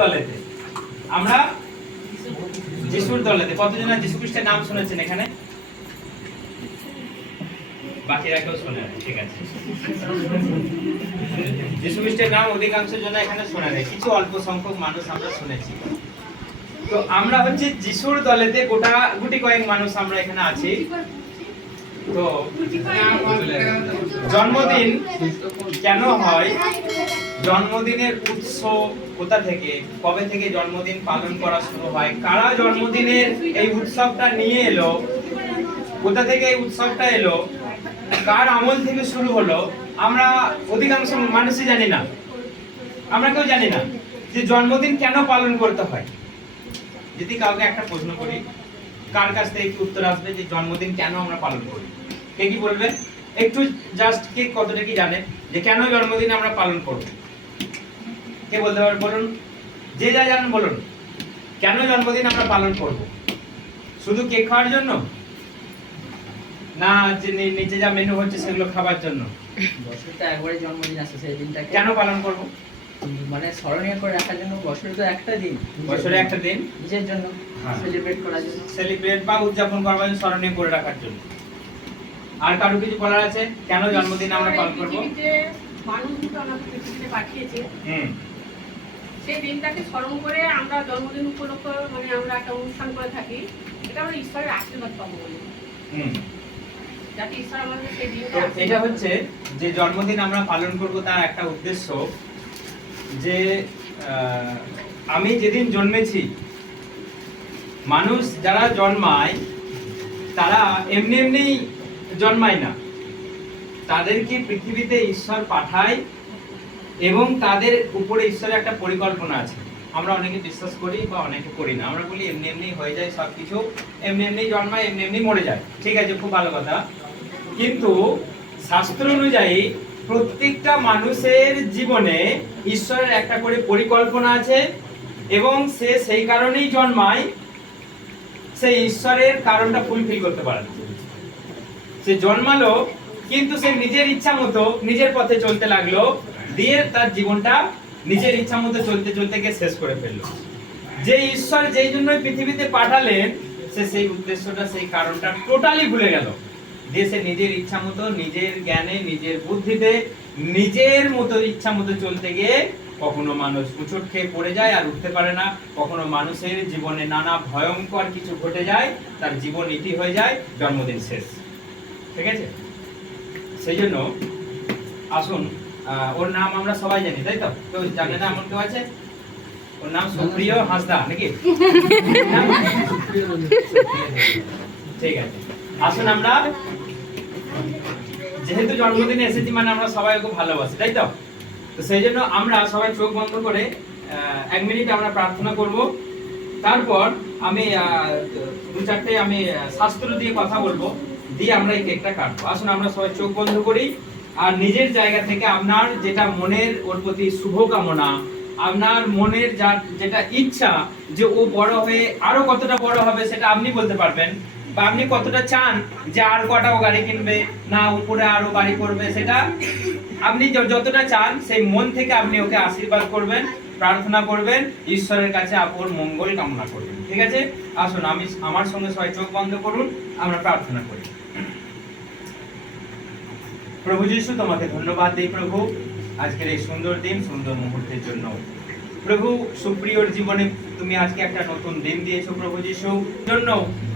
দলেতে, আমরা যিশুর দলেতে। কতজন যিশু খ্রিস্টের নাম শুনেছেন এখানে? বাকিরা কেউ শোনে না, ঠিক আছে। যিশু খ্রিস্টের নাম অধিকাংশ জন এখানে শোনা নেই, কিছু অল্প সংখ্যক মানুষ আমরা শুনেছি। তো আমরা হচ্ছে যিশুর দলেতে গোটা গুটি কয়েক মানুষ আমরা এখানে আছি। তো জন্মদিন কেন হয়, জন্মদিনের উৎস কোথা থেকে, কবে থেকে জন্মদিন পালন করা শুরু হয়, কারা জন্মদিনের এই উৎসবটা নিয়ে এলো, কোথা থেকে এই উৎসবটা এলো, কার আমল থেকে শুরু হলো, আমরা অধিকাংশ মানুষই জানি না। আমরা কেউ জানি না যে জন্মদিন কেন পালন করতে হয়। যদি কাউকে একটা প্রশ্ন করি, কার কাছ থেকে কি উত্তর আসবে যে জন্মদিন কেন আমরা পালন করি? কে কি বলবে? একটু জাস্ট কে কতটা কি জানেন যে কেন জন্মদিন আমরা পালন করব? কে বলতে পারবে? বলুন, যে যা জানেন বলুন। কেন জন্মদিন আমরা পালন করব? শুধু কেক খাওয়ার জন্য, না যে নিচে যা মেনু হচ্ছে সেগুলো খাবার জন্য? বছরটা একবারই জন্মদিন আসে, সেই দিনটাকে কেন পালন করব? মানে স্মরণীয় করে রাখার জন্য। বছরে তো একটা দিন, বছরে একটা দিন নিজের জন্য সেলিব্রেট করার জন্য, সেলিব্রেট বা উদযাপন করার জন্য, স্মরণীয় করে রাখার জন্য। আর কারো কিছু বলার আছে কেন জন্মদিন আমরা পালন করব? মানুষ দুটো আমাদের পৃথিবীতে পাঠিয়েছে, সেই দিনটাকে স্মরণ করে আমরা জন্মদিন উপলক্ষে মানে আমরা একটা অনুষ্ঠান করে থাকি। এটা আমরা ঈশ্বরের আশীর্বাদ পাবো বলে, যাতে ঈশ্বর আমাদের সেই দিনটা। এটা হচ্ছে যে জন্মদিন আমরা পালন করব তার একটা উদ্দেশ্য, যে আমি যেদিন জন্মেছি, মানুষ যারা জন্মায় তারা এমনি এমনি জন্মায় না, তাদেরকে পৃথিবীতে ঈশ্বর পাঠায় এবং তাদের উপরে ঈশ্বরের একটা পরিকল্পনা আছে। আমরা অনেকে বিশ্বাস করি বা অনেকে করি না। আমরা বলি এমনি এমনি হয়ে যায় সবকিছু, এমনি এমনি জন্মায়, এমনি এমনি মরে যায়। ঠিক আছে, খুব ভালো কথা। কিন্তু শাস্ত্র অনুযায়ী প্রত্যেকটা মানুষের জীবনে ঈশ্বরের একটা করে পরিকল্পনা আছে এবং সে সেই কারণেই জন্মায়, সেই ঈশ্বরের কারণটা ফুলফিল করতে পারে না। সে জন্মালো কিন্তু সে নিজের ইচ্ছা মতো নিজের পথে চলতে লাগলো, দিয়ে তার জীবনটা নিজের ইচ্ছা মতো চলতে চলতে গিয়ে শেষ করে ফেললো। যে ঈশ্বর যেই জন্য পৃথিবীতে পাঠালেন, সে সেই উদ্দেশ্যটা, সেই কারণটা টোটালি ভুলে গেল। দিয়ে সে নিজের ইচ্ছা মতো, নিজের জ্ঞানে, নিজের বুদ্ধিতে, নিজের মতো ইচ্ছা মতো চলতে গিয়ে কখনো মানুষ উচট খেয়ে পড়ে যায় আর উঠতে পারে না, কখনো মানুষের জীবনে নানা ভয়ঙ্কর কিছু ঘটে যায়, তার জীবন ইতি হয়ে যায়, জন্মদিন শেষ। ঠিক আছে, সেই জন্য আসুন, ওর নাম আমরা সবাই জানি, তাই তো? কেউ জানে না এমন কেউ আছে? ওর নাম সুপ্রিয় হাঁসদা নাকি? ঠিক আছে, আসুন আমরা যেহেতু জন্মদিনে এসেছি মানে আমরা সবাই ওকে ভালোবাসি, তাই তো? তো সেই জন্য আমরা সবাই চোখ বন্ধ করে 1 মিনিট আমরা প্রার্থনা করব। তারপর আমি দু চারটে আমি শাস্ত্র দিয়ে কথা বলবো, দিয়ে আমরা এই কেকটা কাটবো। আসুন আমরা সবাই চোখ বন্ধ করি আর নিজের জায়গা থেকে আপনার যেটা মনের ওর প্রতি শুভকামনা, আপনার মনের যেটা ইচ্ছা যে ও বড় হয়ে আরো কতটা বড় হবে সেটা আপনি বলতে পারবেন, বা আপনি কতটা চান যে আর কটা ও গাড়ি কিনবে, না উপরে আরো বাড়ি করবে, সেটা আপনি যতটা চান সেই মন থেকে আপনি ওকে আশীর্বাদ করবেন, প্রার্থনা করবেন, ঈশ্বরের কাছে আপনার মঙ্গল কামনা করবেন। ঠিক আছে, আসুন আমি আমার সঙ্গে সবাই চোখ বন্ধ করুন, আমরা প্রার্থনা করি। প্রভু যিশু, তোমাকে ধন্যবাদ দিই প্রভু আজকের এই সুন্দর দিন, সুন্দর মুহূর্তের জন্য। প্রভু সুপ্রিয়র জীবনে তুমি আজকে একটা নতুন দিন দিয়েছো প্রভু যিশু জন্য।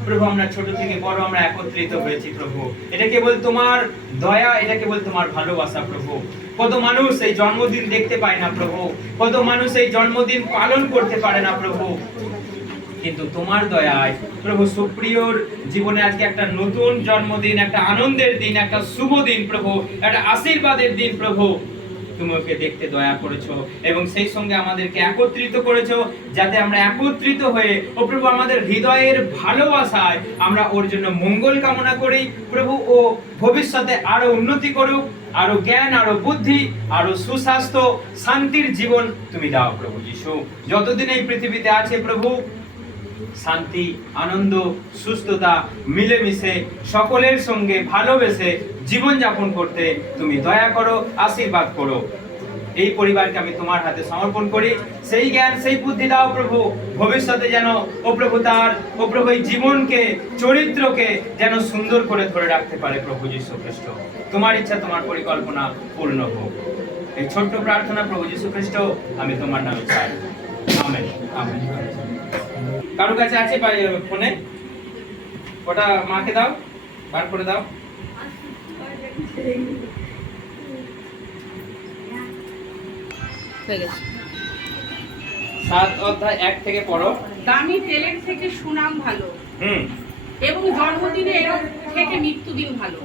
প্রভু আমরা ছোট থেকে বড় আমরা একত্রিত হয়েছি প্রভু, এটা কেবল তোমার দয়া, এটা কেবল তোমার ভালোবাসা প্রভু। কত মানুষ এই জন্মদিন দেখতে পায় না প্রভু, কত মানুষ এই জন্মদিন পালন করতে পারে না প্রভু, কিন্তু তোমার দয়ায় প্রভু সুপ্রিয়র জীবনে আজকে একটা নতুন জন্মদিন, একটা আনন্দের দিন, একটা শুভ দিন প্রভু, একটা আশীর্বাদের দিন প্রভু। তুমি ওকে দেখতে দয়া করেছো এবং সেই সঙ্গে আমাদেরকে একত্রিত করেছো, যাতে আমরা একত্রিত হয়ে ও প্রভু আমাদের হৃদয়ের ভালোবাসায় আমরা ওর জন্য মঙ্গল কামনা করি প্রভু। ও ভবিষ্যতে আরো উন্নতি করুক, আরো জ্ঞান, আরো বুদ্ধি, আরো সুস্বাস্থ্য, শান্তির জীবন তুমি দাও প্রভু যিশু। যতদিন এই পৃথিবীতে আছে প্রভু, শান্তি, আনন্দ, সুস্থতা, মিলেমিশে সকলের সঙ্গে ভালোবেসে জীবন যাপন করতে তুমি দয়া করো, আশীর্বাদ করো। এই পরিবারকে আমি তোমার হাতে সমর্পণ করি। সেই জ্ঞান সেই বুদ্ধি দাও প্রভু, ভবিষ্যতে যেন ও প্রভু এই জীবনকে, চরিত্রকে যেন সুন্দর করে ধরে রাখতে পারে প্রভু যীশু খ্রিস্ট। তোমার ইচ্ছা, তোমার পরিকল্পনা পূর্ণ হোক। এই ছোট্ট প্রার্থনা প্রভু যীশু খ্রিস্ট আমি তোমার নামে চাই। Amen, amen. কারো কাছে আছে ফোনে? ওটা মাকে দাও, বার করে দাও। হয়ে গেছে। 7 অধ্যায় 1 থেকে পড়ো। দামি তেলের থেকে সুনাম ভালো, এবং জন্মদিনে থেকে মৃত্যুদিন ভালো।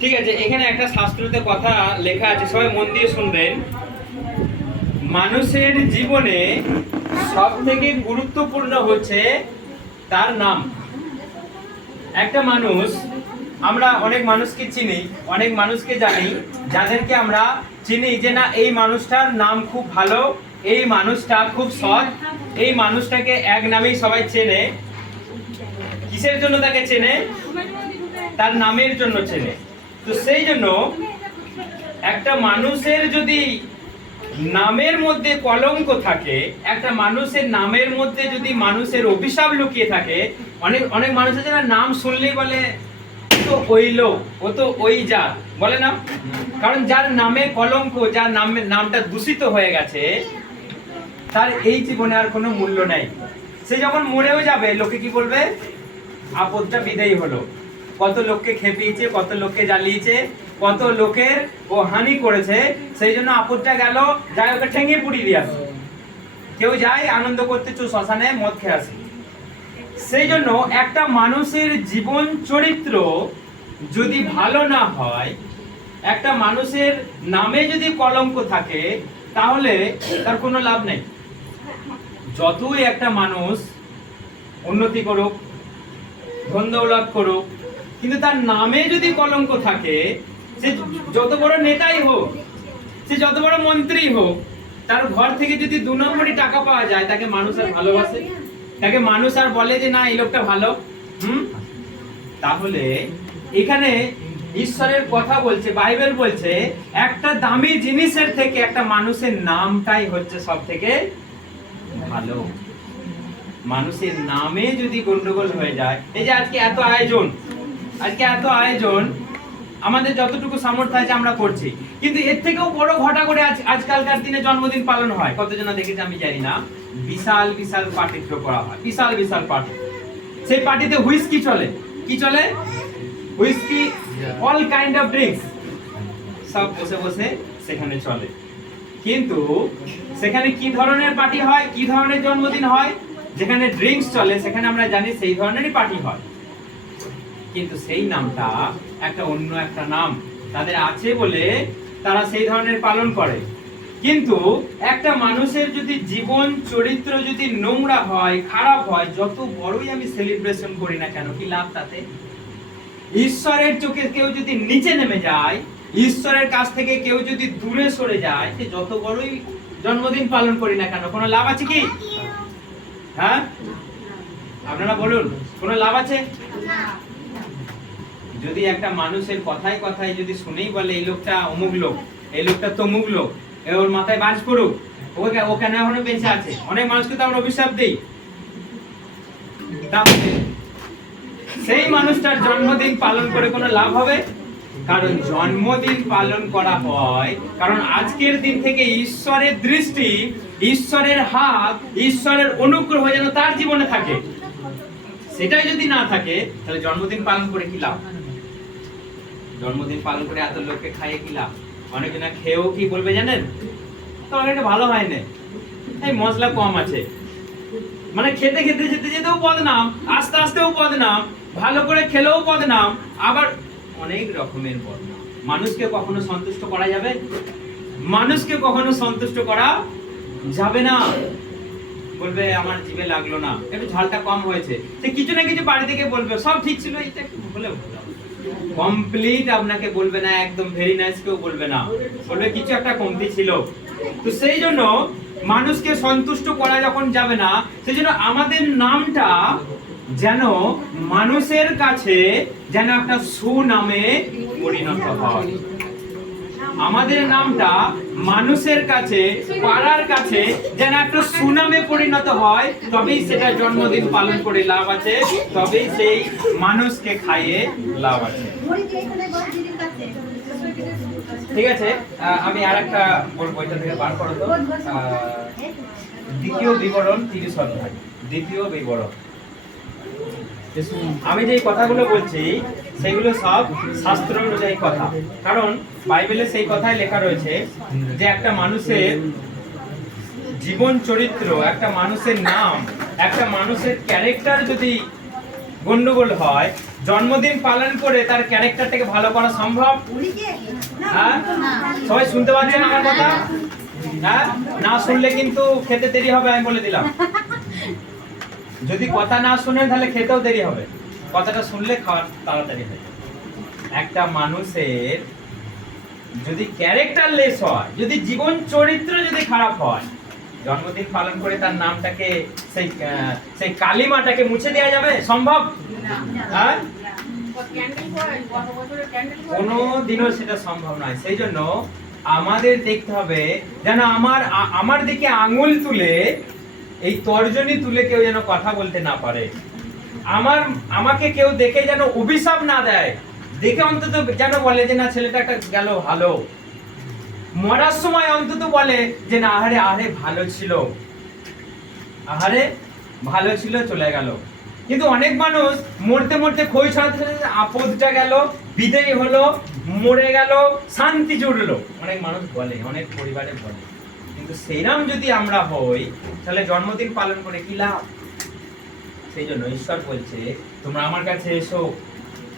ঠিক আছে, এখানে একটা শাস্ত্রতে কথা লেখা আছে, সবাই মন দিয়ে শুনবেন। মানুষের জীবনে সব থেকে গুরুত্বপূর্ণ হচ্ছে তার নাম। একটা মানুষ, আমরা অনেক মানুষকে চিনি, অনেক মানুষকে জানি, যাদেরকে আমরা চিনি যে না এই মানুষটার নাম খুব ভালো, এই মানুষটা খুব সৎ, এই মানুষটাকে এক নামেই সবাই চেনে। কিসের জন্য তাকে চেনে? তার নামের জন্য চেনে। তো সেই জন্য একটা মানুষের যদি নামের মধ্যে কলঙ্ক থাকে, একটা মানুষের নামের মধ্যে যদি মানুষের অভিশাপ লুকিয়ে থাকে, অনেক মানুষ আছে না, নাম শুনলেই বলে তো ওই লোক, ও তো ওই জাত, বলে না? কারণ যার নামে কলঙ্ক, যার নামটা দূষিত হয়ে গেছে, তার এই জীবনে আর কোনো মূল্য নেই। সে যখন মরেও যাবে, লোকে কি বলবে? আপদটা বিদায়ী হলো। কত লোককে খেপিয়েছে, কত লোককে জ্বালিয়েছে, কত লোকের ও হানি করেছে, সেই জন্য আপদটা গেল, যাই ওকে ঠেঙে পুড়িয়ে দিয়ে আসে। কেউ যায় আনন্দ করতে, শ্মশানে মদ খেয়ে আসে। সেই জন্য একটা মানুষের জীবন চরিত্র যদি ভালো না হয়, একটা মানুষের নামে যদি কলঙ্ক থাকে, তাহলে তার কোনো লাভ নেই। যতই একটা মানুষ উন্নতি করুক, ধন দৌলত করুক, কিন্তু তার নামে যদি কলঙ্ক থাকে, সে যত বড় নেতাই হোক, সে যত বড় মন্ত্রী হোক, তার ঘর থেকে যদি 2 নম্বরই টাকা পাওয়া যায়, তাকে মানুষ আর ভালোবাসে? তাকে মানুষ আর বলে যে না এই লোকটা ভালো? তাহলে এখানে ঈশ্বরের কথা বলছে, বাইবেল বলছে একটা দামি জিনিসের থেকে একটা মানুষের নামটাই হচ্ছে সব থেকে ভালো। মানুষের নামে যদি গন্ডগোল হয়ে যায়, এই যে আজকে এত আয়োজন, আমাদের যতটুকু সামর্থ্য আছে আমরা করছি, কিন্তু এর থেকেও বড় ঘটা করে আজকালকার দিনে জন্মদিন পালন হয়। কতজন দেখেছে আমি জানি না, বিশাল বিশাল পার্টি থ্রো করা হয়, বিশাল বিশাল পার্টি। সেই পার্টিতে হুইস্কি চলে, কি চলে? Whisky, all kind of drinks, সব বসে বসে সেখানে চলে। কিন্তু সেখানে কি ধরনের পার্টি হয়, কি ধরনের জন্মদিন হয়? যেখানে ড্রিঙ্কস চলে, সেখানে আমরা জানি সেই ধরনেরই পার্টি হয়। কিন্তু সেই নামটা একটা অন্য একটা নাম তাদের আছে বলে তারা সেই ধরনের পালন করে। কিন্তু একটা মানুষের যদি জীবন চরিত্র যদি নোংরা হয়, খারাপ হয়, যত বড়ই আমি সেলিব্রেশন করি না কেন, কি লাভ তাতে? ঈশ্বরের চোখে কেউ যদি নিচে নেমে যায়, ঈশ্বরের কাছ থেকে কেউ যদি দূরে সরে যায়, সে যত বড়ই জন্মদিন পালন করি না কেন, কোনো লাভ আছে কি? হ্যাঁ, আপনারা বলুন, কোনো লাভ আছে? যদি একটা মানুষের কথায় কথায় যদি শুনেই বলে এই লোকটা অমুক লোক, এই লোকটা তমুক লোক, ওর মাথায় বাজ পড়ুক, ও কেন এখনো বেঁচে আছে? অনেক মানুষকে তো আমরা অভিশাপ দিই। তাহলে সেই মানুষটার জন্মদিন পালন করে কোনো লাভ হবে? কারণ জন্মদিন পালন করা হয় কারণ আজকের দিন থেকে ঈশ্বরের দৃষ্টি, ঈশ্বরের হাত, ঈশ্বরের অনুগ্রহ যেন তার জীবনে থাকে। সেটাই যদি না থাকে, তাহলে জন্মদিন পালন করে কি লাভ? জন্মদিন পালন করে এত লোককে খাইয়ে কি লাভ? অনেকজনা খেয়েও কি বলবে জানেন? তরকারিটা ভালো হয় না, এই মশলা কম আছে। মানে খেতে খেতে যেতে যেতেও বদনাম, আস্তে আস্তেও বদনাম, ভালো করে খেলেও বদনাম, আবার অনেক রকমের বদনাম। মানুষকে কখনো সন্তুষ্ট করা যাবে? মানুষকে কখনো সন্তুষ্ট করা যাবে না। বলবে আমার জিভে লাগলো না, একটু ঝালটা কম হয়েছে, সে কিছু না কিছু বাড়ি থেকে বলবে সব ঠিক ছিল, এটা একটু বলে কমপ্লিট আপনাকে বলবে না, একদম ভেরি নাইস কেউ বলবে না, বলবে কিছু একটা কমতি ছিল। তো সেই জন্য মানুষকে সন্তুষ্ট করা যখন যাবে না, সেই জন্য আমাদের নামটা যেন মানুষের কাছে যেন একটা সুনামে পরিণত হয়। আমাদের নামটা মানুষের কাছে, পাড়ার কাছে যেন একটা সুনামে পরিণত হয়, তবেই সেটা জন্মদিন পালন করে লাভ আছে, তবেই সেই মানুষকে খাইয়ে লাভ আছে। ঠিক আছে, আমি আরেকটা বলবো, এটা থেকে বার করো তো। দ্বিতীয় বিবরণ 30 অধ্যায়, দ্বিতীয় বিবরণ। আমি যে কথাগুলো বলছি সেগুলো সব শাস্ত্র অনুযায়ী কথা, কারণ বাইবেলে সেই কথাই লেখা রয়েছে যে একটা মানুষের জীবন চরিত্র, একটা মানুষের নাম, একটা মানুষের ক্যারেক্টার যদি গন্ডগোল হয়, জন্মদিন পালন করে তার ক্যারেক্টারটাকে ভালো করা সম্ভব? হ্যাঁ, সবাই শুনতে পাচ্ছেন আমার কথা? হ্যাঁ, না শুনলে কিন্তু খেতে দেরি হবে, আমি বলে দিলাম। যদি কথা না শুনেন তাহলে খেতেও দেরি হবে, কথাটা শুনলে খাওয়া তাড়াতাড়ি হয়। একটা মানুষের যদি ক্যারেক্টারলেস হয়, যদি জীবন চরিত্র যদি খারাপ হয়, জন্মদিন পালন করে তার নামটাকে, সেই কালিমাটাকে মুছে দেওয়া যাবে? সম্ভব? হ্যাঁ, কোনো দিনও সেটা সম্ভব নয়। সেই জন্য আমাদের দেখতে হবে যেন আমার দিকে আঙুল তুলে, এই তর্জনী তুলে কেউ যেন কথা বলতে না পারে। আমাকে কেউ দেখে যেন অভিশাপ না দেয়, দেখে অন্তত যেন বলে যে না, ছেলেটা একটা গেল ভালো। মরার সময় অন্তত বলে যে না, আহারে আহারে ভালো ছিল, আহারে ভালো ছিল, চলে গেল। কিন্তু অনেক মানুষ মরতে মরতে খই ছড়াতে, আপদটা গেল, বিদায় হলো, মরে গেল, শান্তি জুড়লো, অনেক মানুষ বলে, অনেক পরিবারে বলে। কিন্তু সেইরাম যদি আমরা হই, তাহলে জন্মদিন পালন করে কি লাভ? সেই জন্য ঈশ্বর বলছে, তোমরা আমার কাছে এসো,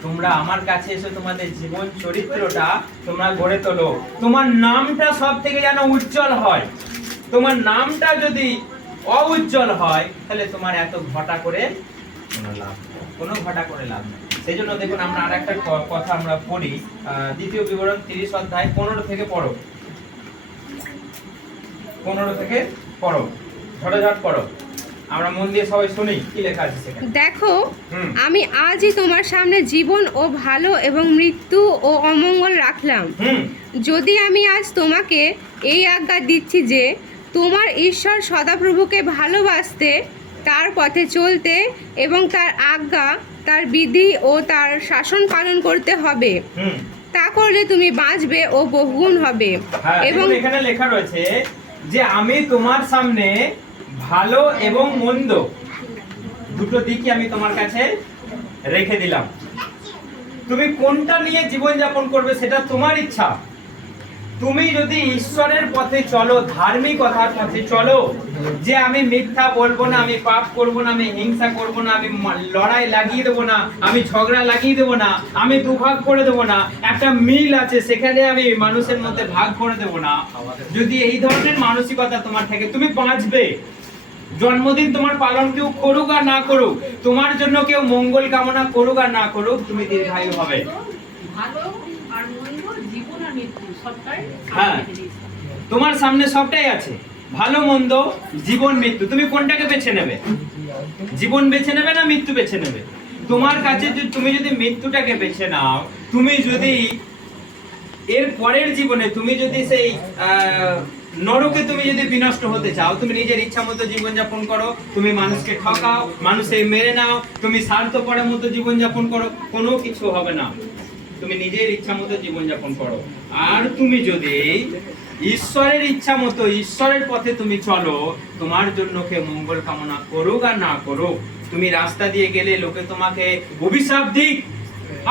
তোমরা আমার কাছে এসে তোমাদের জীবন চরিত্রটা তোমরা গড়ে তোলো। তোমার নামটা সব থেকে যেন উজ্জ্বল হয়। তোমার নামটা যদি অউজ্জ্বল হয়, তাহলে তোমার এত ঘটা করে কোনো লাভ নেই, কোনো ঘটা করে লাভ নেই। সেই জন্য দেখুন, আমরা আর একটা কথা আমরা পড়ি, দ্বিতীয় বিবরণ 30 অধ্যায় 15 থেকে পড়ো, 15 থেকে পড়ো, ঝটাঝট পড়ো, আমরা মন দিয়ে সবাই শুনি কি লেখা আছে সেখানে। দেখো, আমি আজই তোমার সামনে জীবন ও ভালো এবং মৃত্যু ও অমঙ্গল রাখলাম। যদি আমি আজ তোমাকে এই আজ্ঞা দিচ্ছি যে তোমার ঈশ্বর সদাপ্রভুকে ভালোবাসতে, তার পথে চলতে এবং তার আজ্ঞা, তার বিধি ও তার শাসন পালন করতে হবে, তা করলে তুমি বাঁচবে ও বহুগুণ হবে। এবং এখানে লেখা রয়েছে যে আমি তোমার সামনে ভালো এবং মন্দ দুটো দিকই আমি তোমার কাছে রেখে দিলাম। তুমি কোনটা নিয়ে জীবন যাপন করবে সেটা তোমার ইচ্ছা। তুমি যদি ঈশ্বরের পথে চলো, ধার্মিকতার পথে চলো, যে আমি মিথ্যা বলবো না, আমি পাপ করব না, আমি হিংসা করব না, আমি লড়াই লাগিয়ে দেবো না, আমি ঝগড়া লাগিয়ে দেবো না, আমি দুভাগ করে দেবো না, একটা মিল আছে সেখানে আমি মানুষের মধ্যে ভাগ করে দেবো না, যদি এই ধরনের মানসিকতা তোমার থাকে, তুমি বাঁচবে। জন্মদিন তোমার পালন কেউ করুক আর না করুক, তোমার জন্য কেউ মঙ্গল কামনা করুক আর না করুক, তুমি দীর্ঘায়ু হবে। ভালো আর মন্দ, জীবন আর মৃত্যু সবটাই হ্যাঁ, তোমার সামনে সবটাই আছে, ভালো মন্দ, জীবন মৃত্যু। তুমি কোনটাকে বেছে নেবে? জীবন বেছে নেবে না মৃত্যু বেছে নেবে? তোমার কাছে তুমি যদি মৃত্যুটাকে বেছে নাও, তুমি যদি এর পরের জীবনে তুমি যদি সেই নরকে তুমি যদি বিনষ্ট হতে চাও, তুমি নিজের ইচ্ছা মতো জীবন যাপন করো, তুমি মানুষকে ঠকাও, মানুষে মেরে নাও, তুমি স্বার্থপরের মতো জীবন যাপন করো, কোনো কিছু হবে না। তুমি নিজের ইচ্ছা মতো জীবন যাপন করো। আর তুমি যদি ঈশ্বরের ইচ্ছা মতো, ঈশ্বরের পথে তুমি চলো, তোমার জন্য কে মঙ্গল কামনা করুক আর না করুক, তুমি রাস্তা দিয়ে গেলে লোকে তোমাকে অভিশাপ দিক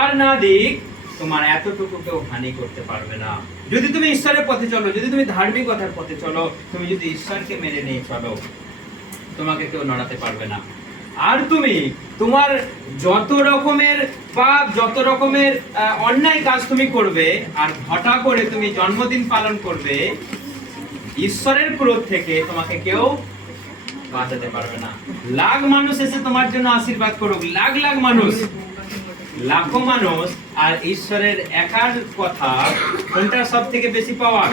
আর না দিক, তোমার এতটুকু কেউ হানি করতে পারবে না। যদি তুমি ঈশ্বরের পথে চলো, যদি তুমি ধার্মিকতার পথে চলো, তুমি যদি ঈশ্বরকে মেনে নিয়ে চলো, তোমাকে কেউ নড়াতে পারবে না। আর তুমি তোমার যত রকমের পাপ, যত রকমের অন্যায় কাজ তুমি করবে, আর ঘটা করে তুমি জন্মদিন পালন করবে, ঈশ্বরের ক্রোধ থেকে তোমাকে কেউ বাঁচাতে পারবে না। লাখ মানুষ এসে তোমার জন্য আশীর্বাদ করুক, লাখ লাখ মানুষ, লাখো মানুষ, আর ঈশ্বরের একার কথা কোনটা সব থেকে বেশি পাওয়ার?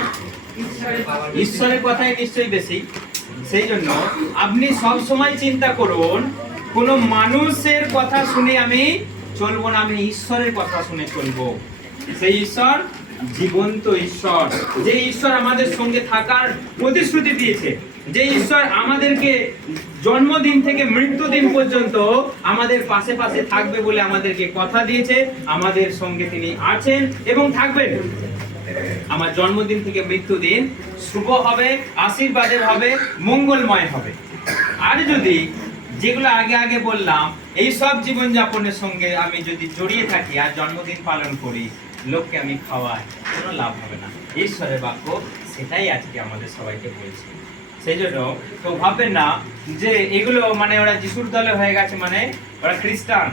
ঈশ্বরের কথাই নিশ্চয়ই বেশি। সেই জন্য আপনি সব সময় চিন্তা করুন, কোন মানুষের কথা শুনে আমি চলবো না, আমি ঈশ্বরের কথা শুনে চলবো। সেই ঈশ্বর জীবন্ত ঈশ্বর, যে ঈশ্বর আমাদের সঙ্গে থাকার প্রতিশ্রুতি দিয়েছে, যে ঈশ্বর আমাদেরকে জন্মদিন থেকে মৃত্যুদিন পর্যন্ত আমাদের পাশে পাশে থাকবে বলে আমাদেরকে কথা দিয়েছে, আমাদের সঙ্গে তিনি আছেন এবং থাকবেন। আমার জন্মদিন থেকে মৃত্যুদিন শুভ হবে, আশীর্বাদের হবে, মঙ্গলময় হবে। আর যদি যেগুলো আগে আগে বললাম এই সব জীবনযাপনের সঙ্গে আমি যদি জড়িয়ে থাকি আর জন্মদিন পালন করি, লোককে আমি খাওয়াই, কোনো লাভ হবে না। ঈশ্বরের বাক্য সেটাই আজকে আমাদের সবাইকে বলছে। সেই জন্য তো ভাববেন না যে এগুলো মানে ওরা যিশুর দলে হয়ে গেছে, মানে ওরা খ্রিস্টান,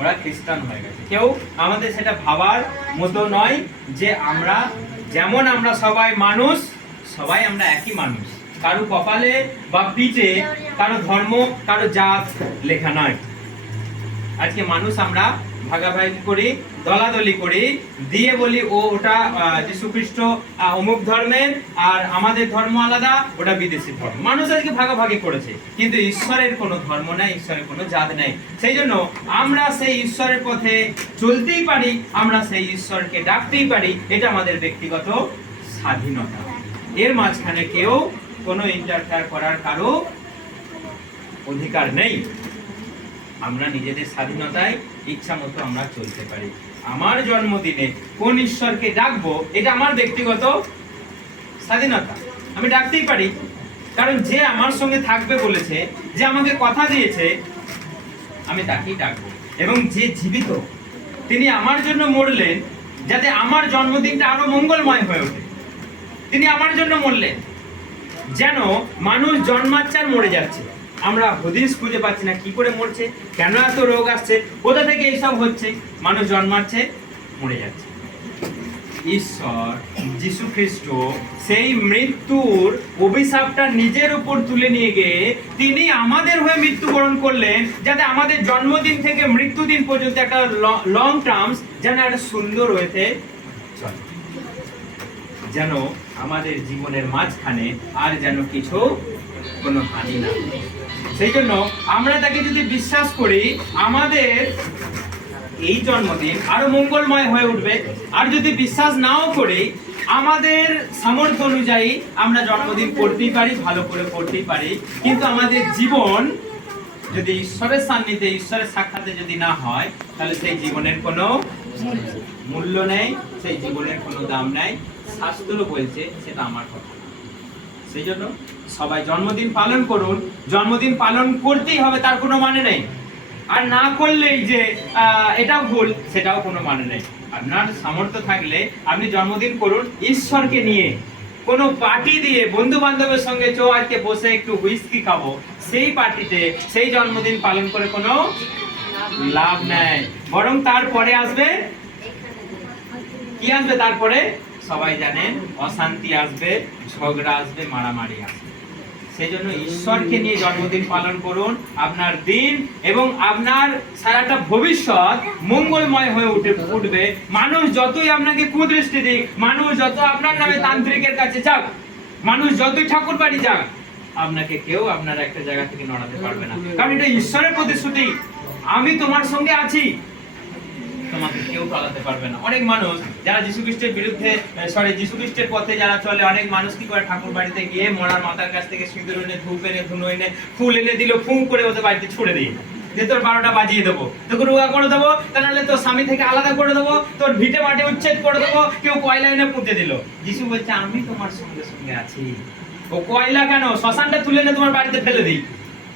ওরা খ্রিস্টান হয়ে গেছে। কেউ আমাদের সেটা ভাবার মতো নয় যে আমরা যেমন আমরা সবাই মানুষ, সবাই আমরা একই মানুষ। কারো কপালে বা পিঠে কারো ধর্ম, কারো জাত লেখা নয়। আজকে মানুষ আমরা ভাগাভাগি করি, দলাদলি করি, দিয়ে বলি ও ওটা যীশু খ্রিস্ট অমুক ধর্মের আর আমাদের ধর্ম আলাদা, ওটা বিদেশি ধর্ম। মানুষ আজকে ভাগাভাগি করেছে, কিন্তু ঈশ্বরের কোনো ধর্ম নেই, ঈশ্বরের কোনো জাত নেই। সেই জন্য আমরা সেই ঈশ্বরের পথে চলতেই পারি, আমরা সেই ঈশ্বরকে ডাকতেই পারি। এটা আমাদের ব্যক্তিগত স্বাধীনতা। এর মাঝখানে কেউ কোনো ইন্টারফেয়ার করার কারো অধিকার নেই। আমরা নিজেদের স্বাধীনতায় ইচ্ছা মতো আমরা চলতে পারি। আমার জন্মদিনে কোন ঈশ্বরকে ডাকবো এটা আমার ব্যক্তিগত স্বাধীনতা, আমি ডাকতেই পারি। কারণ যে আমার সঙ্গে থাকবে বলেছে, যে আমাকে কথা দিয়েছে, আমি তাকেই ডাকবো। এবং যে জীবিত, তিনি আমার জন্য মরলেন যাতে আমার জন্মদিনটা আরো মঙ্গলময় হয়ে ওঠে। তিনি আমার জন্য মরলেন, যেন মানুষ জন্মাচ্ছে আর মরে যাচ্ছে, আমরা হদিস খুঁজে পাচ্ছি না কি করে মরছে, কেন এত রোগ আসছে, কোথা থেকে এইসব হচ্ছে, মানুষ জন্মাচ্ছে মরে যাচ্ছে। ঈশ্বর যীশু খ্রিস্ট সেই মৃত্যুর অভিশাপটা নিজের উপর তুলে নিয়ে গিয়ে তিনি আমাদের হয়ে মৃত্যুবরণ করলেন, যাতে আমাদের জন্মদিন থেকে মৃত্যুদিন পর্যন্ত একটা লং টার্মস যেন একটা সুন্দর হয়েছে চলে, যেন আমাদের জীবনের মাঝখানে আর যেন কিছু কোনো হানি না। সেই জন্য আমরা তাকে যদি বিশ্বাস করি, আমাদের এই জন্মদিন আরো মঙ্গলময় হয়ে উঠবে। আর যদি বিশ্বাস নাও করি, আমাদের সামর্থ্য অনুযায়ী আমরা জন্মদিন করতেই পারি, ভালো করে করতেই পারি, কিন্তু আমাদের জীবন যদি ঈশ্বরের সান্নিধ্যে, ঈশ্বরের সাক্ষাতে যদি না হয়, তাহলে সেই জীবনের কোনো মূল্য নেই, সেই জীবনের কোনো দাম নেই। শাস্ত্র বলছে, সেটা আমার কথা। সেই জন্য সবাই জন্মদিন পালন করুন। জন্মদিন পালন করতেই হবে তার কোনো মানে নেই, আর না করলেই যে এটাও ভুল, সেটাও কোনো মানে নেই। আপনার সামর্থ্য থাকলে আপনি জন্মদিন করুন ঈশ্বরকে নিয়ে। কোনো পার্টি দিয়ে বন্ধু বান্ধবের সঙ্গে চো আজকে বসে একটু হুইস্কি খাবো, সেই পার্টিতে সেই জন্মদিন পালন করে কোনো লাভ নেই। বরং তারপরে আসবে কি আসবে? তারপরে সবাই জানেন অশান্তি আসবে, ঝগড়া আসবে, মারামারি আসবে। সেই জন্য ঈশ্বরকে নিয়ে জন্মদিন পালন করুন। আপনার দিন এবং আপনার সারাটা ভবিষ্যৎ মঙ্গলময় হয়ে উঠবে। মানুষ যতই আপনাকে কুদৃষ্টি দিক, মানুষ যত আপনার নামে তান্ত্রিকের কাছে যাক, মানুষ যতই ঠাকুর বাড়ি যাক, আপনাকে কেউ আপনার একটা জায়গা থেকে নড়াতে পারবে না। কারণ এটা ঈশ্বরের প্রতিশ্রুতি, আমি তোমার সঙ্গে আছি, তোমাকে কেউ পালাতে পারবে না। অনেক মানুষ যারা যীশু খ্রিস্টের বিরুদ্ধে যীশু খ্রিস্টের পথে যারা চলে, অনেক মানুষ কি করে, ঠাকুর বাড়িতে গিয়ে মরার মাথার কাছ থেকে সিঁদুর এনে, ধূপ এনে, ধুনো এনে, ফুল এনে দিল, ফুঁ করে ওদের বাড়িতে ছুড়ে দিয়ে, যে তোর 12টা বাজিয়ে দেবো, তোকে রোগা করে দেবো, তা নাহলে তোর স্বামী থেকে আলাদা করে দেবো, তোর ভিটে মাটি উচ্ছেদ করে দেবো, কেউ কয়লা এনে পুঁতে দিল। যীশু বলছে, আমি তোমার সঙ্গে সঙ্গে আছি। ও কয়লা কেন, শ্মশানটা তুলে এনে তোমার বাড়িতে ফেলে দিই,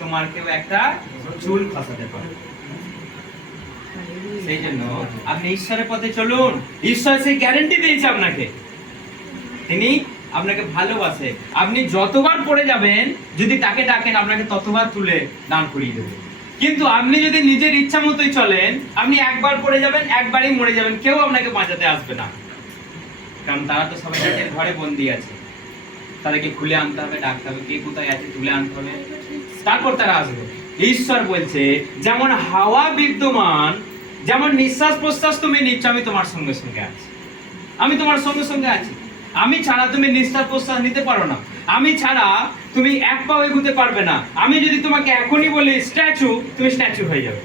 তোমার কেউ একটা চুল খসাতে পারে। সেই জন্য আপনি ঈশ্বরের পথে চলুন। ঈশ্বর সেই গ্যারান্টি দিয়েছে আপনাকে, তিনি আপনাকে ভালোবাসে। আপনি যতবার পড়ে যাবেন, যদি তাকে ডাকেন, আপনাকে ততবার তুলে দান করিয়ে দেবে। কিন্তু আপনি যদি নিজের ইচ্ছা মতোই চলেন, আপনি একবার পড়ে যাবেন, একবারই মরে যাবেন, কেউ আপনাকে বাঁচাতে আসবে না। কারণ তারা তো সবাই নিজের ঘরে বন্দি আছে, তাদেরকে খুলে আনতে হবে, ডাকতে হবে, কে কোথায় আছে তুলে আনতে হবে, তারপর তারা আসবে। ঈশ্বর বলছে, যেমন হাওয়া বিদ্যমান, যেমন নিঃশ্বাস প্রশ্বাস তুমি নিচ্ছ, আমি তোমার সঙ্গে সঙ্গে আছি, আমি তোমার সঙ্গে সঙ্গে আছি। আমি ছাড়া তুমি নিঃশ্বাস প্রশ্বাস নিতে পারো না, আমি ছাড়া তুমি এক পাও এগোতে পারবে না। আমি যদি তোমাকে এখনই বলি স্ট্যাচু, তুমি স্ট্যাচু হয়ে যাবে,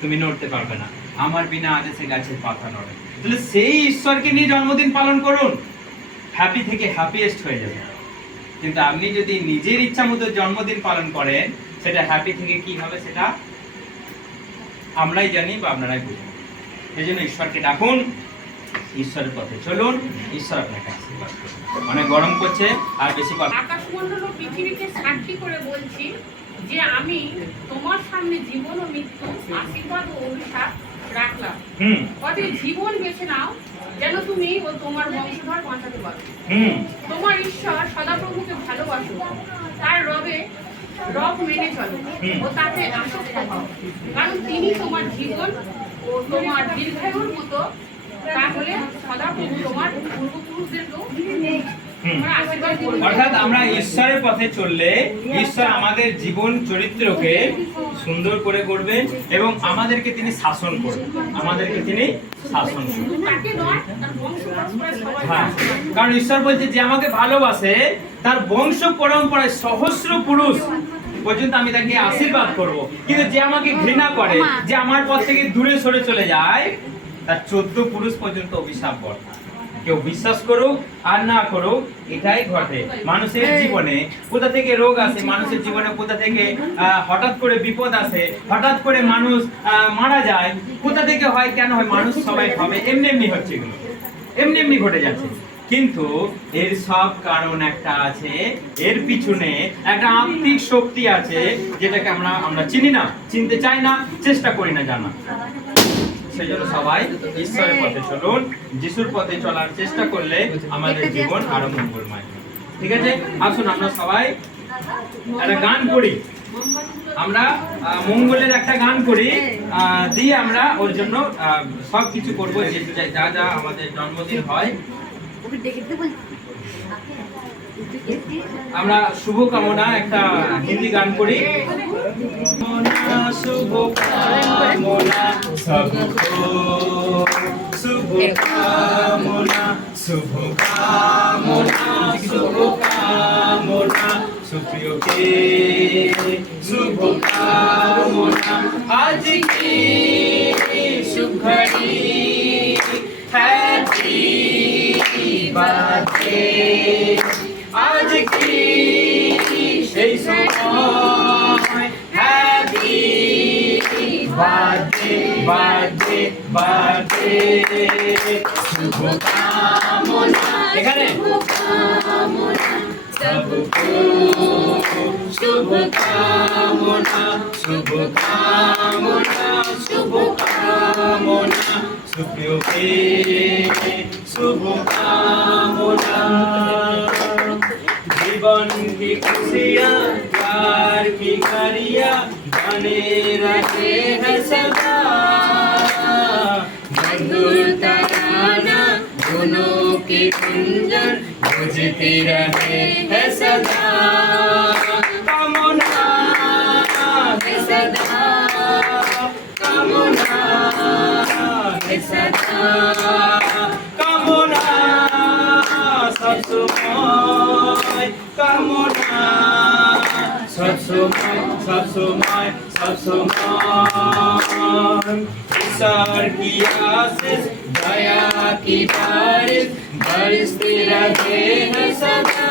তুমি নড়তে পারবে না। আমার বিনা আদেশে গাছের পাতা নড়ে। তাহলে সেই ঈশ্বরকে নিয়ে জন্মদিন পালন করুন, হ্যাপি থেকে হ্যাপিয়েস্ট হয়ে যাবে। কিন্তু আপনি যদি নিজের ইচ্ছা মতো জন্মদিন পালন করেন, সেটা হ্যাপি থেকে কি হবে সেটা আমরাই জানি বা আপনারাই বুঝেন। এই জন্য ঈশ্বরকে ডাকুন, ঈশ্বরের পথে চলুন, ঈশ্বর আপনাকে আশীর্বাদ করুন। অনেক গরম করছে, আর বেশি কথা। আকাশমণ্ডল ও পৃথিবীকে সাক্ষী করে বলছি যে আমি তোমার সামনে জীবন ও মৃত্যু, আশীর্বাদ ও অভিশাপ রাখলাম। অতএব জীবন বেছে নাও, যেন তুমি ও তোমার বংশধর বাঁচাতে পারো। তোমার ঈশ্বর সদাপ্রভুকে ভালোবাসো, তার রব মেনে চলো ও তাতে আসক্ত হও, কারণ তিনি তোমার জীবন ও তোমার দীর্ঘায়ুর মতো। তাহলে সদাপ্রভু তোমার পূর্বপুরুষদেরকেও আশীর্বাদ করবে। অর্থাৎ আমরা ঈশ্বরের পথে চললে ঈশ্বর আমাদের জীবন চরিত্রকে সুন্দর করে করবেন এবং আমাদেরকে তিনি শাসন করবেন, আমাদেরকে তিনি শাসন করবেন। তাকে নয়, তার বংশ পরম্পরায় সবাই হ্যাঁ, কারণ ঈশ্বর বলছে যে আমাকে ভালোবাসে তার বংশ পরম্পরায় সহস্র পুরুষ পর্যন্ত আমি তাকে আশীর্বাদ করব। কিন্তু যে আমাকে ঘৃণা করে, যে আমার পথ থেকে দূরে সরে চলে যায়, তার 14 পুরুষ পর্যন্ত অভিশাপ বর্তায়। কেউ বিশ্বাস করুক আর না করুক, এটাই ঘটে মানুষের জীবনে। কোথা থেকে রোগ আসে মানুষের জীবনে, কোথা থেকে হঠাৎ করে বিপদ আসে, হঠাৎ করে মানুষ মারা যায়, কোথা থেকে হয়, কেন হয়, মানুষ সবাই ভাবে এমনি এমনি হচ্ছে, এগুলো এমনি এমনি ঘটে যাচ্ছে। কিন্তু এর সব কারণ একটা আছে, এর পিছনে একটা আত্মিক শক্তি আছে, যেটাকে আমরা চিনি না, চিনতে চাই না, চেষ্টা করি না জানা। সেই জন্য সবাই ঈশ্বরের পথে চলুন, যিশুর পথে চলার চেষ্টা করলে আমাদের জীবন আরো মঙ্গলময়। ঠিক আছে, আসুন আমরা সবাই একটা গান করি, আমরা মঙ্গলের একটা গান করি, দিয়ে আমরা ওর জন্য সবকিছু করবো, যা যা আমাদের জন্মদিন হয়। আমরা শুভকামনা একটা হিন্দি গান করি। শুভকামনা সবকো, শুভকামনা শুভকামনা শুভকামনা সুপ্রিয়কে শুভকামনা। আজ কি শুভ ঘড়ি, হ্যাপি বার্থডে, আজ কি সেই সময়, হ্যাপি বার্থডে বার্থডে বার্থডে। শুভকামনা এখানে সবকো, শুভকামনা শুভকামনা শুভকামনা সুপ্রিয়কে शुभकामना। जीवन की खुशियाँ, प्यार की घड़ियाँ बने रहे हैं सदा, मधुर तराना दोनों की गुंजन गुजती रहे है सदा। कामना है सदा, कामना है सदा, कामना সবসময়, কামনা সবসময় সবসময় সবসময়। ঈশ্বর কি आशीष दया की बारिश बरसती रहे है सदा,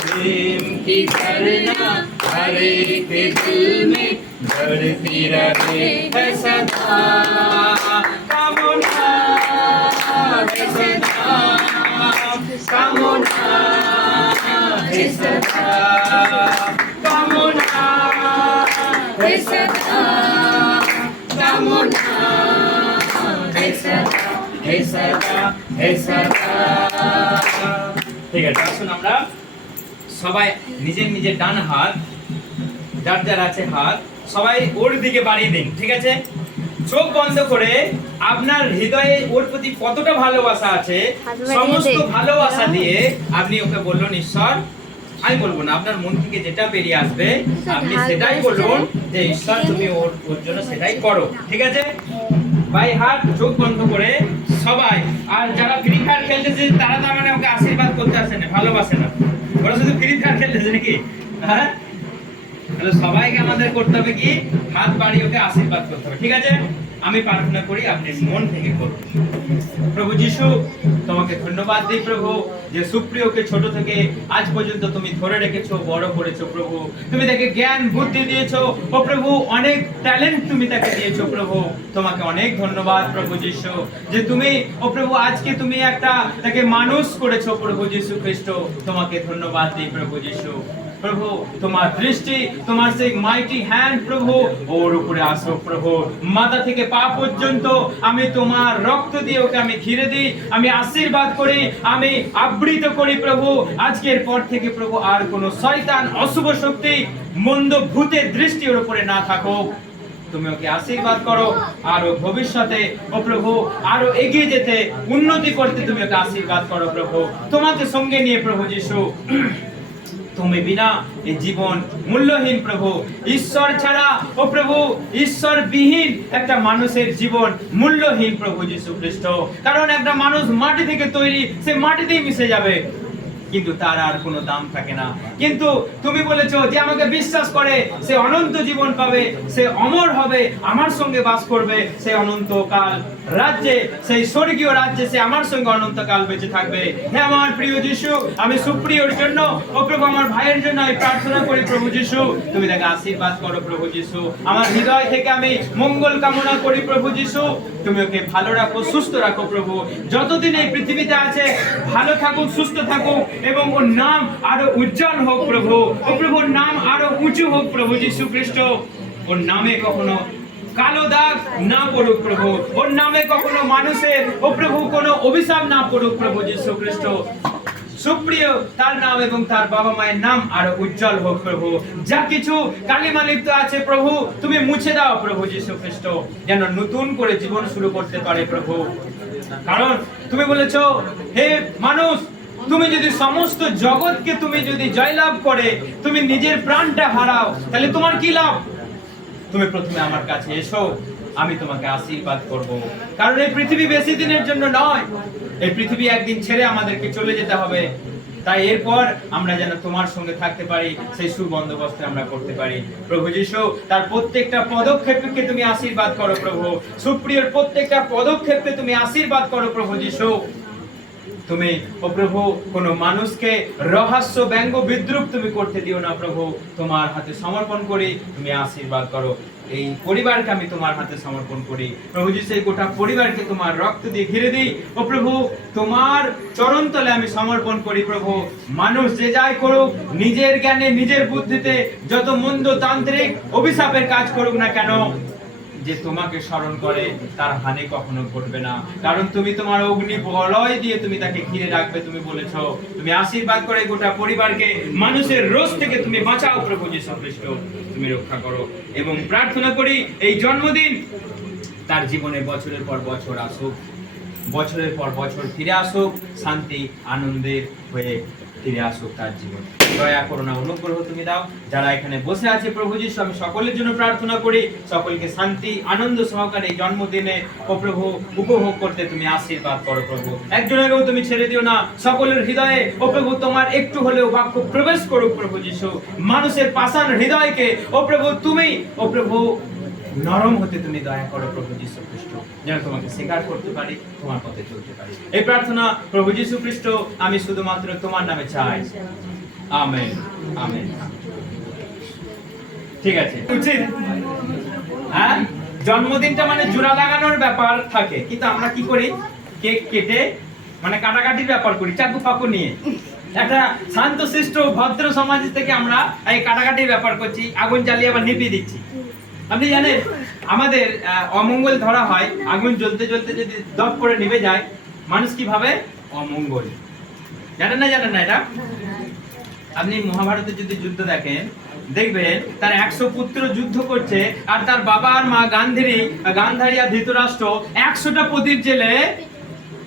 प्रेम की झरना हर एक दिल में बढ़ती रहे है सदा। कामना है सदा, कामना है सदा, कामना है सदा, कामना है सदा, है सदा, है सदा। ঠিক আছে, আসুন আমরা সবাই নিজের নিজের ডান হাত, যার যার আছে হাত, সবাই ওর দিকে বাড়িয়ে দিন। ঠিক আছে, চোখ বন্ধ করে আপনার হৃদয়ে ওর প্রতি কতটা ভালোবাসা আছে, সমস্ত ভালোবাসা দিয়ে আপনি ওকে বলুন, ঈশ্বর, আমি বলবো না, আপনার মন থেকে যেটা বেরিয়ে আসবে আপনি সেটাই বলুন, যে ঈশ্বর তুমি ওর জন্য সেটাই করো। ঠিক আছে, ভাই হাত, চোখ বন্ধ করে সবাই। আর যারা ফ্রি ফায়ার খেলতেছে তারা তার মানে ওকে আশীর্বাদ করতে আসে না, ভালোবাসে না, ওরা শুধু ফ্রি ফায়ার খেলতেছে নাকি? হ্যাঁ, তাহলে সবাইকে আমাদের করতে হবে কি, হাত বাড়িয়ে ওকে আশীর্বাদ করতে হবে। ঠিক আছে। আমি প্রার্থনা করি আপনি মন থেকে করুন। প্রভু যিশু, তোমাকে ধন্যবাদ দিই প্রভু, যে সুপ্রিয়কে ছোট থেকে আজ পর্যন্ত তুমি ধরে রেখেছো, বড় করেছো প্রভু। তুমি তাকে জ্ঞান বুদ্ধি দিয়েছো ও প্রভু, অনেক ট্যালেন্ট তুমি তাকে দিয়েছো প্রভু। তোমাকে অনেক ধন্যবাদ প্রভু যিশু, যে তুমি ও প্রভু আজকে তুমি একটা তাকে মানুষ করেছো প্রভু যিশু খ্রিস্ট। তোমাকে ধন্যবাদ দিই প্রভু যিশু। প্রভু, তোমার দৃষ্টি, তোমার সেই মাইটি হ্যান্ড প্রভু ওর উপরে আসো প্রভু। মাথা থেকে পা পর্যন্ত আমি তোমার রক্ত দিয়ে ওকে আমি ঘিরে দিই, আমি আশীর্বাদ করি, আমি আবৃত করি প্রভু। আজকের পর থেকে প্রভু আর কোনো শয়তান, অশুভ শক্তি, মন্দ ভূতের দৃষ্টি ওর উপরে না থাকুক। তুমি ওকে আশীর্বাদ করো, আরো ভবিষ্যতে ও প্রভু আরো এগিয়ে যেতে, উন্নতি করতে তুমি ওকে আশীর্বাদ করো প্রভু। তোমাকে সঙ্গে নিয়ে প্রভু যিশু, তুমি বিনা এই জীবন মূল্যহীন প্রভু। ঈশ্বর ছাড়া ও প্রভু, ঈশ্বর বিহীন একটা মানুষের জীবন মূল্যহীন প্রভু যিশু খ্রিস্ট। কারণ একটা মানুষ মাটি থেকে তৈরি, সে মাটিতেই মিশে যাবে, কিন্তু তার আর কোনো দাম থাকে না। কিন্তু তুমি বলেছো যে আমাকে বিশ্বাস করে সে অনন্ত জীবন পাবে, সে অমর হবে, আমার সঙ্গে বাস করবে, সে অনন্তকাল রাজ্যে, সেই স্বর্গীয় রাজ্যে সে আমার সঙ্গে অনন্তকাল বেঁচে থাকবে। হ্যাঁ আমার প্রিয় যিশু, আমি সুপ্রিয়র জন্য ও প্রভু আমার ভাইয়ের জন্য আমি প্রার্থনা করি প্রভু যিশু, তুমি তাকে আশীর্বাদ করো প্রভু যিশু। আমার হৃদয় থেকে আমি মঙ্গল কামনা করি প্রভু যিশু, তুমি ওকে ভালো রাখো, সুস্থ রাখো প্রভু। যতদিন এই পৃথিবীতে আছে ভালো থাকুক, সুস্থ থাকুক, এবং ওর নাম আরো উজ্জ্বল হোক প্রভু। ও প্রভুর নাম আরো উঁচু হোক প্রভু যিশু খ্রিস্ট। ওর নামে কখনো কালো দাগ না পড়ুক প্রভু, ওর নামে কখনো মানুষের ও প্রভু কোনো অভিশাপ না পড়ুক প্রভু যিশু খ্রিস্ট। সুপ্রিয় তার নাম এবং তার বাবা মায়ের নাম আরো উজ্জ্বল হোক প্রভু। যা কিছু কালিমা লিপ্ত আছে প্রভু, তুমি মুছে দাও প্রভু যিশু খ্রিস্ট, যেন নতুন করে জীবন শুরু করতে পারে প্রভু। কারণ তুমি বলেছো, হে মানুষ, তুমি যদি সমস্ত জগৎকে তুমি যদি জয়লাভ করে তুমি নিজের প্রাণটা হারাও, তাহলে তোমার কি লাভ? তুমি প্রথমে আমার কাছে এসো, আমি তোমাকে আশীর্বাদ করব। কারণ এই পৃথিবী বেশি দিনের জন্য নয়, এই পৃথিবী একদিন ছেড়ে আমাদেরকে চলে যেতে হবে। তাই এরপর আমরা যেন তোমার সঙ্গে থাকতে পারি, সেই সুবন্দোবস্ত আমরা করতে পারি প্রভু যিশু। তার প্রত্যেকটা পদক্ষেপকে তুমি আশীর্বাদ করো প্রভু। সুপ্রিয়র প্রত্যেকটা পদক্ষেপকে তুমি আশীর্বাদ করো প্রভু যিশু। তুমি ও প্রভু কোনো মানুষকে রহস্য, ব্যঙ্গ, বিদ্রুপ তুমি করতে দিও না প্রভু। তোমার হাতে সমর্পণ করি, তুমি আশীর্বাদ করো। এই পরিবারকে আমি তোমার হাতে সমর্পণ করি প্রভু যিশু। এই গোটা পরিবারকে তোমার রক্ত দিয়ে ঘিরে দিই ও প্রভু, তোমার চরণ তলে আমি সমর্পণ করি প্রভু। মানুষ যে যাই করুক, নিজের জ্ঞানে, নিজের বুদ্ধিতে যত মন্দ তান্ত্রিক অভিশাপের কাজ করুক না কেন, যে তোমাকে স্মরণ করে তার হানি কখনো ঘটবে না। কারণ তুমি তোমার অগ্নি বলয় দিয়ে তুমি তাকে ঘিরে রাখবে। তুমি বলেছো, তুমি আশীর্বাদ করে গোটা পরিবারকে মানুষের রোষ থেকে তুমি বাঁচাও প্রভু যিশু খ্রিস্ট, তুমি রক্ষা করো। এবং প্রার্থনা করি এই জন্মদিন তার জীবনে বছরের পর বছর আসুক, বছরের পর বছর ফিরে আসুক, শান্তি আনন্দের হয়ে ফিরে আসুক তার জীবন। দয়া করুণা অনুগ্রহ তুমি দাও। যারা এখানে বসে আছে প্রভু যিশু, আমি সকলের জন্য প্রার্থনা করি, সকলকে শান্তি আনন্দ সহকারে এই জন্মদিনে ও প্রভু উপভোগ করতে তুমি আশীর্বাদ করো প্রভু। একজনেরও তুমি ছেড়ে দিও না। সকলের হৃদয়ে ও প্রভু তোমার একটু হলেও বাক্য প্রবেশ করুক প্রভু যিশু। মানুষের পাষাণ হৃদয়কে ও প্রভু তুমি ও প্রভু নরম হতে তুমি দয়া করো প্রভু যিশু খ্রিস্ট, যেন তোমাকে স্বীকার করতে পারি, তোমার পথে চলতে পারি। এই প্রার্থনা প্রভু যিশু খ্রিস্ট আমি শুধুমাত্র তোমার নামে চাই। Amen, amen. ঠিক আছে, উচিত হ্যাঁ, জন্মদিনটা মানে জোড়া লাগানোর ব্যাপার থাকে, কিন্তু আমরা কি করি, কেক কেটে মানে কাটাকাটির ব্যাপার করি, চাকু ফাকু নিয়ে। একটা শান্তশিষ্ট ভদ্র সমাজ থেকে আমরা এই কাটাকাটির ব্যাপার করছি, আগুন জ্বালিয়ে আবার নিভিয়ে দিচ্ছি। আপনি জানেন আমাদের অমঙ্গল ধরা হয়, আগুন জ্বলতে জ্বলতে যদি দপ করে নিভে যায়, মানুষ কি ভাবে? অমঙ্গল। জানেন না এটা? আপনি মহাভারতে যদি যুদ্ধ দেখেন, দেখবেন তার 100 পুত্র যুদ্ধ করছে, আর তার বাবা আর মা গান্ধারী আর ধৃতরাষ্ট্র 100টা প্রদীপ জেলে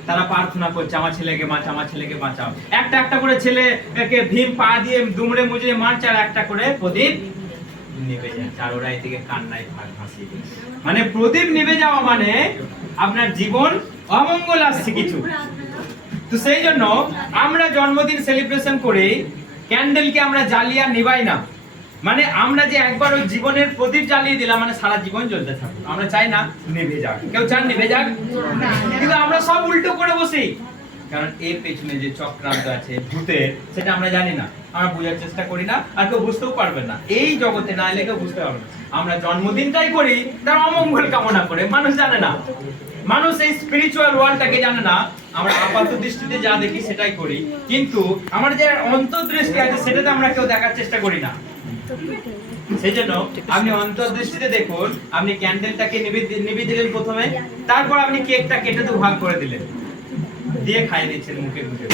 তারা প্রার্থনা করছে, আমার ছেলেকে বাঁচাও, আমার ছেলেকে বাঁচাও। একটা একটা করে ছেলেকে ভীম পা দিয়ে দুমড়ে মুচড়ে মারছে, আর একটা করে প্রদীপ নিভে যায়। আর ওরা এদিকে কান্নায় ভাসিয়ে। মানে প্রদীপ নিভে যাওয়া মানে আপনার জীবন অমঙ্গল আসছে কিছু। তো সেই জন্য আমরা জন্মদিন সেলিব্রেশন করে ক্যান্ডেলকে আমরা জ্বালিয়ে নিভাই না, মানে আমরা যে একবার ওই জীবনের প্রদীপ জ্বালিয়ে দিলাম মানে সারা জীবন জ্বলতে থাকবে, আমরা চাই না নিভে যাক। কেউ চান নিভে যাক? কিন্তু আমরা সব উল্টো করে বসি, কারণ এর পেছনে যে চক্রান্ত আছে ভূতের সেটা আমরা জানি না, আমরা বোঝার চেষ্টা করি না, আর কেউ বুঝতেও পারবে না। এই জগতে না এলে কেউ বুঝতে পারবে না। আমরা জন্মদিনটাই করি তার অমঙ্গল কামনা করে, মানুষ জানে না, মানুষ এই স্পিরিচুয়াল ওয়ার্ল্ডটাকে জানে না। আমরা আপাত দৃষ্টিতে যা দেখি সেটাই করি, কিন্তু আমার যে অন্তর্দৃষ্টি আছে সেটাতে আমরা কেউ দেখার চেষ্টা করি না। সেই জন্য আপনি অন্তর্দৃষ্টিতে দেখুন, আপনি ক্যান্ডেলটাকে নিভিয়ে দিলেন প্রথমে, তারপর আপনি কেকটা কেটে দু ভাগ করে দিলেন, দিয়ে খাইয়ে দিচ্ছেন মুখে মুখে।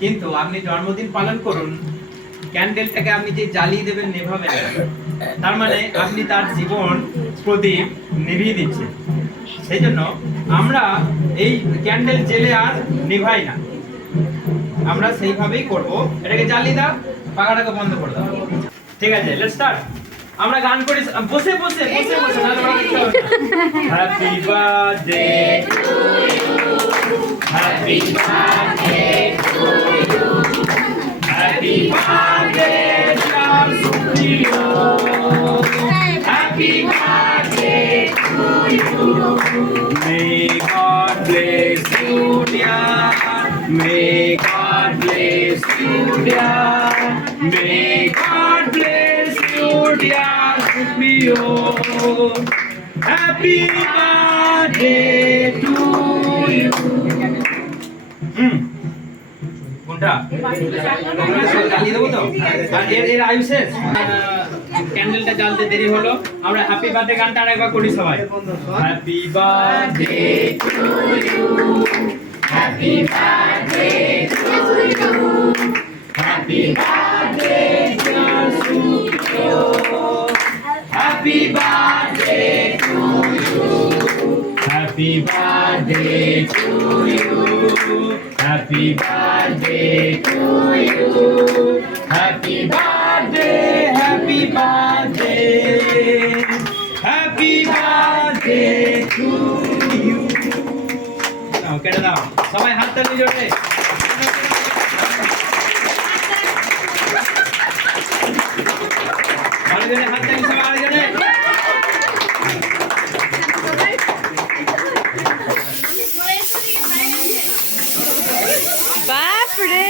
কিন্তু আপনি জন্মদিন পালন করুন, ক্যান্ডেলটাকে আপনি যে জ্বালিয়ে দেবেন নেভাবেন, তার মানে আপনি তার জীবন প্রদীপ নিভিয়ে দিচ্ছেন। সেই জন্য আমরা এই ক্যান্ডেল জেলে আর নিভাই না, আমরা সেইভাবেই করব। এটাকে জ্বালিয়ে দাও, পাখাটাকে বন্ধ করে দাও। ঠিক আছে, লেটস স্টার্ট। আমরা গান করি বসে বসে বসে বসে, happy birthday to you, happy birthday to you, happy birthday dear Supriyo, happy birthday to you, may God bless you dear, may God bless you dear, may God bless you dear Supriyo, happy birthday to you. কোনটা জ্বালিয়ে দেবো তো? আর এর আয়ু শেষ, ক্যান্ডেলটা জ্বালতে দেরি হলো। আমরা হ্যাপি বার্থডে গানটা আরেকবার করি সবাই। Happy birthday to you, happy birthday to you, happy birthday dear Supriyo, happy birthday to you, happy birthday to you, happy birthday to you, happy birthday, happy birthday, happy birthday to you. নাও কেটে দাও, সবাই হাত তালি জোরে। আরেকজনে হাত তালি, সবাই আরেকজনে। বাপরে,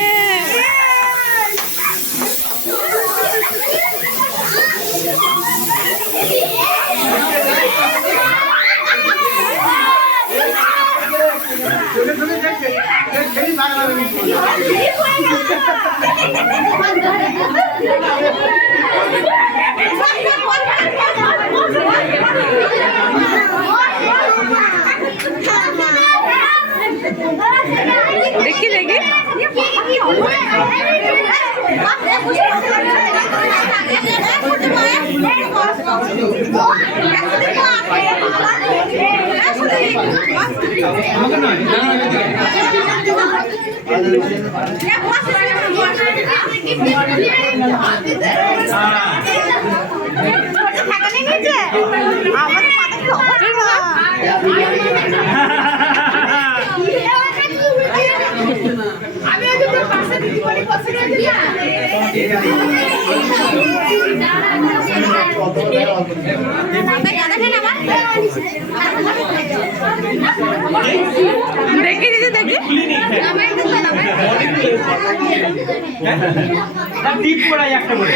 দেখি দেখি আমাকে নয়, না না দেখি দিদি দেখি টিপ করাই একটা করে